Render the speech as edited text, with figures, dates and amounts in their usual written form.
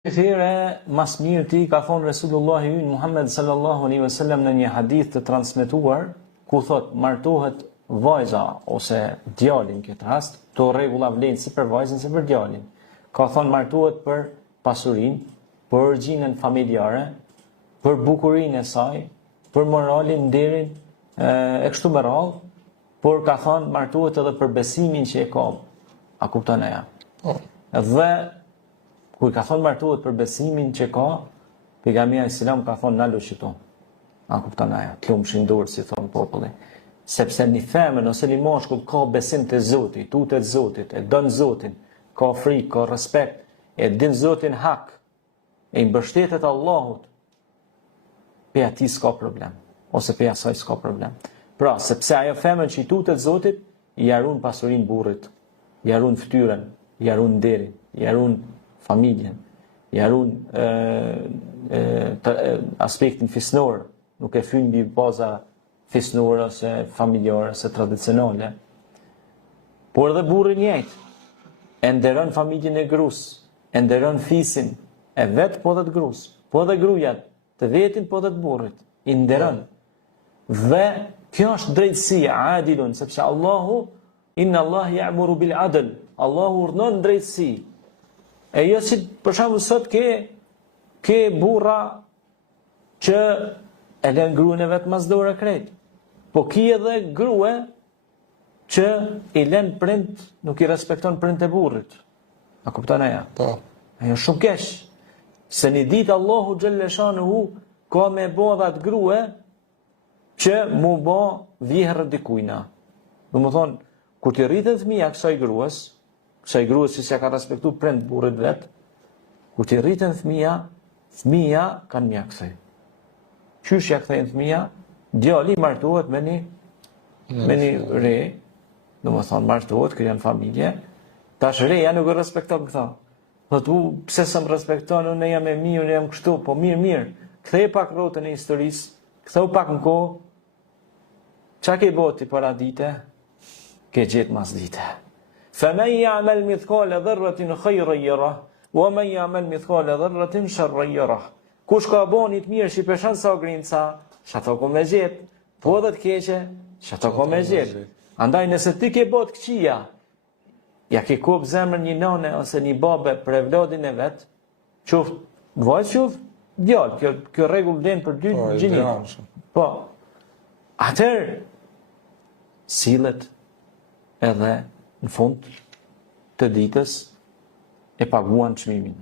Thire mas mirë ti ka thonë Resulullahi ynë Muhammed sallallahu alaihi wasallam në një hadith të transmetuar ku thot martohet vajza ose djali në këtë rast, to rregulla vlen si për vajzën si për djalin. Ka thonë martohet për pasurinë, për origjinën familjare, për bukurinë e saj, për moralin, nderin e kështu me radhë, por ka thonë martohet edhe për besimin që e ka. A kupton ajo? Dhe kur ka thonë martohet për besimin që ka, pejgamberi selam ka thonë na lushito. A kupton ajo? T'lumshin dorë si thon populli. Sepse një femër ose një mashkull ka besim te Zoti, tutet Zotit, e don Zotin, ka frikë, ka respekt, e din Zotin hak, e i mbështetet Allahut, pe ati s'ka problem, ose pe asaj s'ka problem. Pra, sepse ajo femër që i tutet Zotit, i harun pasurinë burrit, i harun fytyrën, i harun nderin, i harun familjen, i harun aspektin fisnor, nuk e fyn mbi baza fisnore ose familjare ose tradicionale. Por edhe burri njëjtë, e nderon familjen e grus, e nderon fisin e vet po dhe të grus, po dhe grujat të vetin po dhe të burrit, i nderon. Dhe kjo është drejtësia, adilun, sepse Allahu, inna Allah ya'muru bil adl, Allahu urdhnon drejtësi. E jo si për shembull sot ke burra që e lën gruën e vet mas dore krejt. Po ki edhe grua që i lën prind, nuk i respekton prind e burrit. A kupton ajo? Po. Ajo shumë keq. Se një ditë Allahu xhelle shanuhu ka me bë atë grua që mu bë vjehrë dikujna. Domethënë, kur ti rritet fëmia kësaj gruas që s'ja ka respektu prind burrit vet, kur ti rriten fëmia kanë mjaksej. Qysh ja kthejnë fëmia? Djali martohet me një re, domethënë martohet, krijon familje, tash reja nuk e respekton këta. Po tu pse s'm respekton, unë jam e mirë, unë jam kështu, po mirë. Kthej pak rrotën e historisë, ktheu pak në kohë. Çka ke boti para dite? Ke gjetë mas dite. فَمَنْ يَعْمَلْ مِثْقَالَ ذَرَّةٍ خَيْرًا يَرَهُ وَمَنْ يَعْمَلْ مِثْقَالَ ذَرَّةٍ شَرًّا يَرَهُ. Kush ka bën të mirë që peshon sa grinca, çato ko me gjet, po edhe të keqe, çato ko me gjet. Andaj nëse ti ke bot këqija, ja ke kop zemrën një nane ose një babe për evladin e vet, qoftë vajzë qoftë djalë, kjo rregull vlen për dy gjinit. Po. Atëherë sillet edhe në fund të ditës e paguan çmimin.